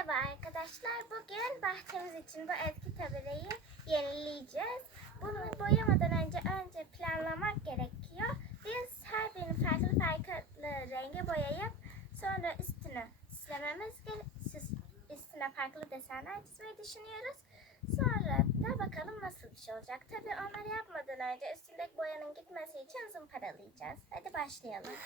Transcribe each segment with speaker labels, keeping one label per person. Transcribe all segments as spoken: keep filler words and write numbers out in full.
Speaker 1: Merhaba arkadaşlar. Bugün bahçemiz için bu eski tabelayı yenileyeceğiz. Bunu boyamadan önce önce planlamak gerekiyor. Biz her birini farklı farklı renge boyayıp sonra üstünü süslememiz üstüne farklı desenler çizmeyi düşünüyoruz. Sonra da bakalım nasıl bir şey olacak. Tabii onları yapmadan önce üstündeki boyanın gitmesi için zımparalayacağız. Hadi başlayalım.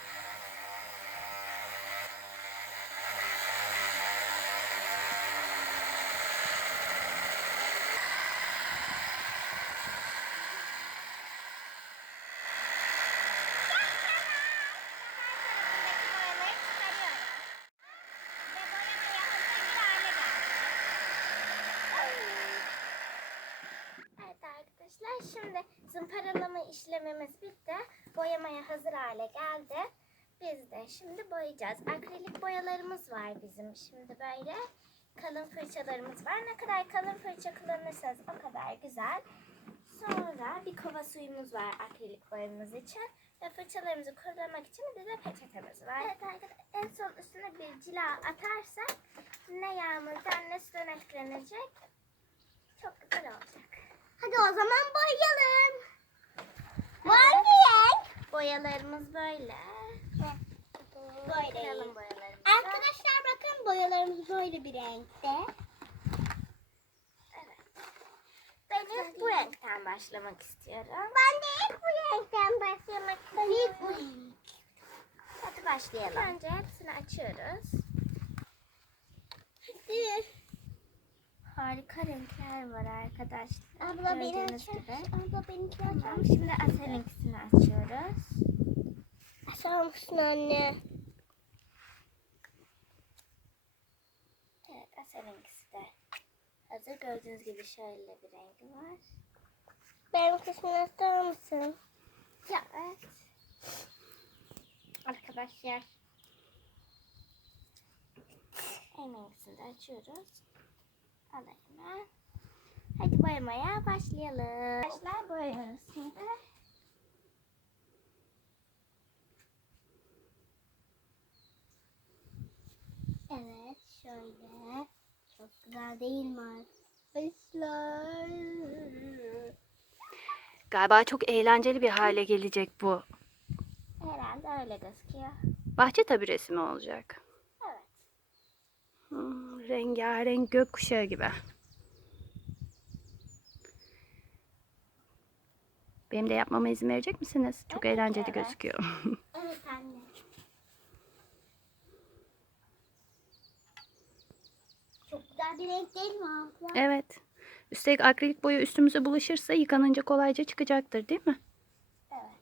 Speaker 1: Şimdi zımparalama işlemimiz bitti. Boyamaya hazır hale geldi. Biz de şimdi boyayacağız. Akrilik boyalarımız var bizim. Şimdi böyle kalın fırçalarımız var. Ne kadar kalın fırça kullanırsanız o kadar güzel. Sonra bir kova suyumuz var akrilik boyamız için. Ve fırçalarımızı kurulamak için bir de peçetemiz var. Evet arkadaşlar, en son üstüne bir cila atarsak ne yağmurdan ne sudan etkilenecek. Çok güzel olacak.
Speaker 2: Hadi o zaman boyayalım. Bu hangi renk?
Speaker 1: Boyalarımız böyle.
Speaker 2: Böyle.
Speaker 1: Koyalım boyalarımızı.
Speaker 2: Arkadaşlar bakın boyalarımız böyle bir renkte.
Speaker 1: Evet. Ben ilk bu renkten başlamak istiyorum.
Speaker 2: Ben de ilk bu renkten başlamak istiyorum.
Speaker 1: Hadi başlayalım. Önce hepsini açıyoruz.
Speaker 2: Hadi.
Speaker 1: Harika renkler var arkadaşlar.
Speaker 2: Abla beni
Speaker 1: Gördüğünüz
Speaker 2: açar.
Speaker 1: gibi.
Speaker 2: Abla beni açar.
Speaker 1: Tamam, şimdi Asel'inkisini açıyoruz.
Speaker 2: Açar mısın anne?
Speaker 1: Evet, Asel'inkisi de hazır. Gördüğünüz gibi şöyle bir rengi var.
Speaker 2: Benimkisini açar mısın?
Speaker 1: Ya evet. Arkadaşlar. Eminkisini de açıyoruz. Alayım. Hadi boyamaya başlayalım. Arkadaşlar boyuyoruz şimdi.
Speaker 2: Evet şöyle. Çok güzel değil mi arkadaşlar?
Speaker 3: Galiba çok eğlenceli bir hale gelecek bu.
Speaker 1: Herhalde öyle gözüküyor.
Speaker 3: Bahçe taburesi mi olacak?
Speaker 1: Evet.
Speaker 3: Hmm, rengarenk gökkuşağı gibi. Benim de yapmama izin verecek misiniz? Çok
Speaker 1: Evet,
Speaker 3: eğlenceli
Speaker 1: evet.
Speaker 3: gözüküyor.
Speaker 1: Evet anne.
Speaker 2: Çok güzel bir renk değil mi abla?
Speaker 3: Evet. Üstelik akrilik boya üstümüze bulaşırsa yıkanınca kolayca çıkacaktır, değil mi?
Speaker 1: Evet.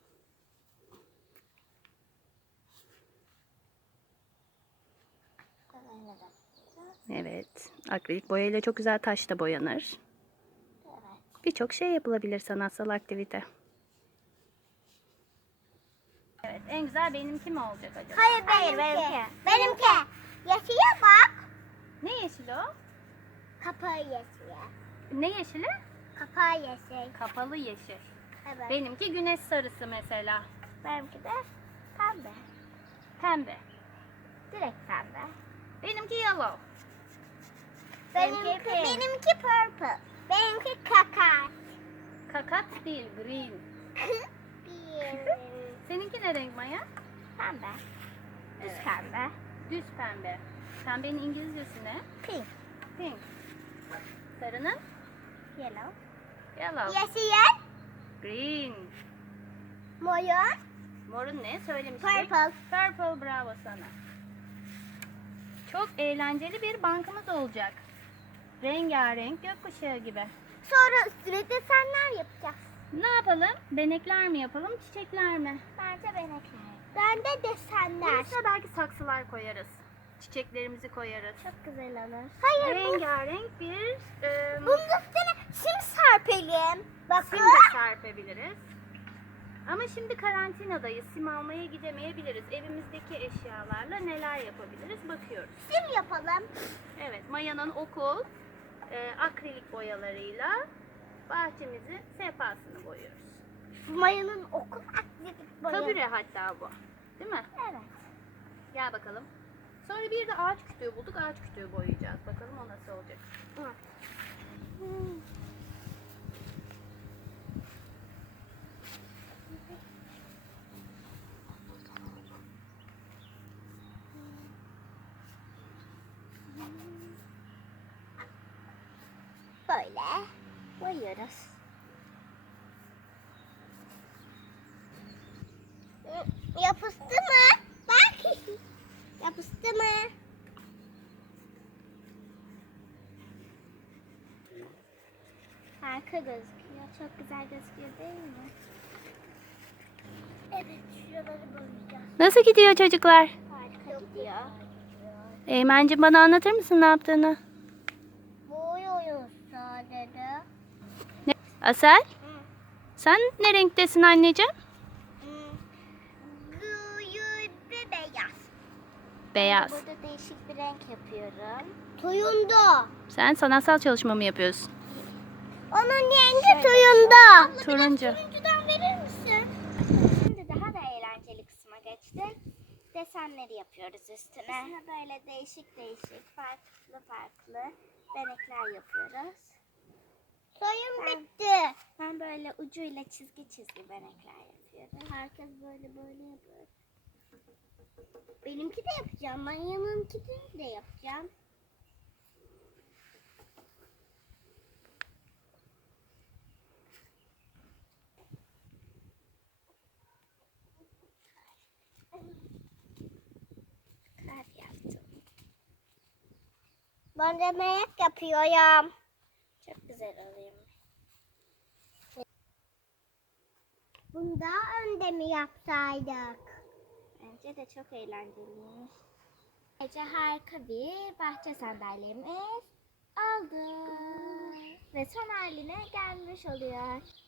Speaker 1: Kalanına da.
Speaker 3: Evet. Akrilik boyayla çok güzel taş da boyanır.
Speaker 1: Evet.
Speaker 3: Birçok şey yapılabilir sanatsal aktivite. Evet, en güzel benimki mi olacak acaba?
Speaker 2: Hayır
Speaker 1: Hayır,
Speaker 2: benimki.
Speaker 1: benimki.
Speaker 2: Benimki. Yeşile bak.
Speaker 3: Ne yeşili o?
Speaker 2: Kapağı yeşil.
Speaker 3: Ne yeşili?
Speaker 2: Kapağı yeşil.
Speaker 3: Kapalı yeşil.
Speaker 2: Evet.
Speaker 3: Benimki güneş sarısı mesela.
Speaker 1: Benimki de pembe.
Speaker 3: Pembe.
Speaker 1: Direkt pembe.
Speaker 3: Benimki yellow.
Speaker 2: Benimki,
Speaker 1: Benimki
Speaker 2: benimki purple. Benimki kakat.
Speaker 3: Kakat değil, green.
Speaker 2: Bir.
Speaker 3: Seninki ne renk Maya?
Speaker 1: Pembe. Düz
Speaker 3: Evet.
Speaker 1: pembe.
Speaker 3: Düz pembe. Pembenin İngilizcesi ne?
Speaker 1: Pink.
Speaker 3: Pink. Sarının?
Speaker 1: Yellow.
Speaker 3: Yellow.
Speaker 2: Yeşil.
Speaker 3: Green.
Speaker 2: Morun.
Speaker 3: Morun ne? Söylemiştik.
Speaker 2: Purple.
Speaker 3: Purple, bravo sana. Çok eğlenceli bir bankımız olacak. Rengarenk gökkuşağı gibi.
Speaker 2: Sonra üstüne desenler yapacağız.
Speaker 3: Ne yapalım? Benekler mi yapalım, çiçekler mi?
Speaker 1: Bence benekler.
Speaker 2: Ben de desenler.
Speaker 3: Neyse belki saksılar koyarız. Çiçeklerimizi koyarız.
Speaker 1: Çok güzel olur.
Speaker 2: Hayır bu.
Speaker 3: Rengarenk bir e,
Speaker 2: Bunun üstüne sim serpelim. Bakın.
Speaker 3: sim de serpebiliriz. Ama şimdi karantinadayız. Sim almaya gidemeyebiliriz. Evimizdeki eşyalarla neler yapabiliriz bakıyoruz.
Speaker 2: Sim yapalım.
Speaker 3: Evet, Maya'nın okul e, akrilik boyalarıyla bahçemizin sehpasını boyuyoruz.
Speaker 2: Maya'nın okul aktivite boyaları.
Speaker 3: Tabure hatta bu. Değil mi?
Speaker 1: Evet.
Speaker 3: Gel bakalım. Sonra bir de ağaç kütüğü bulduk. Ağaç kütüğü boyayacağız. Bakalım o nasıl olacak.
Speaker 2: Böyle boyuyoruz. Yapıştı mı? Bak. Yapıştı mı?
Speaker 1: Harika gözüküyor. Çok güzel gözüküyor değil mi?
Speaker 2: Evet, şuraları boyayacağız.
Speaker 3: Nasıl gidiyor çocuklar?
Speaker 1: Harika gidiyor.
Speaker 3: Eymen'cim bana anlatır mısın ne yaptığını?
Speaker 2: Boyuyoruz sadece.
Speaker 3: Asel? Sen ne renktesin anneciğim?
Speaker 2: Gri ve beyaz.
Speaker 3: Beyaz.
Speaker 1: Burada değişik bir renk yapıyorum.
Speaker 2: Tuyunda.
Speaker 3: Sen sanatsal çalışma mı yapıyorsun?
Speaker 2: Onun rengi tuyunda.
Speaker 3: Turuncu.
Speaker 2: Turuncudan verir misin?
Speaker 1: Şimdi daha da eğlenceli kısma geçtik. Desenleri yapıyoruz üstüne. Üstüne böyle değişik değişik, farklı farklı benekler yapıyoruz.
Speaker 2: Soyun
Speaker 1: Ben-
Speaker 2: bitti.
Speaker 1: Ben böyle ucuyla çizgi çizgi benekler yapıyorum. Herkes böyle böyle yapıyor.
Speaker 2: Benimki de yapacağım. Ben yanımkini de yapacağım.
Speaker 1: Kar yaptım.
Speaker 2: Ben de melek yapıyorum.
Speaker 1: Çok güzel oluyor.
Speaker 2: Bunu daha önde mi yapsaydık?
Speaker 1: Bence de çok eğlenceliymiş. Gece harika bir bahçe sandalyemiz oldu. Ve son haline gelmiş oluyor.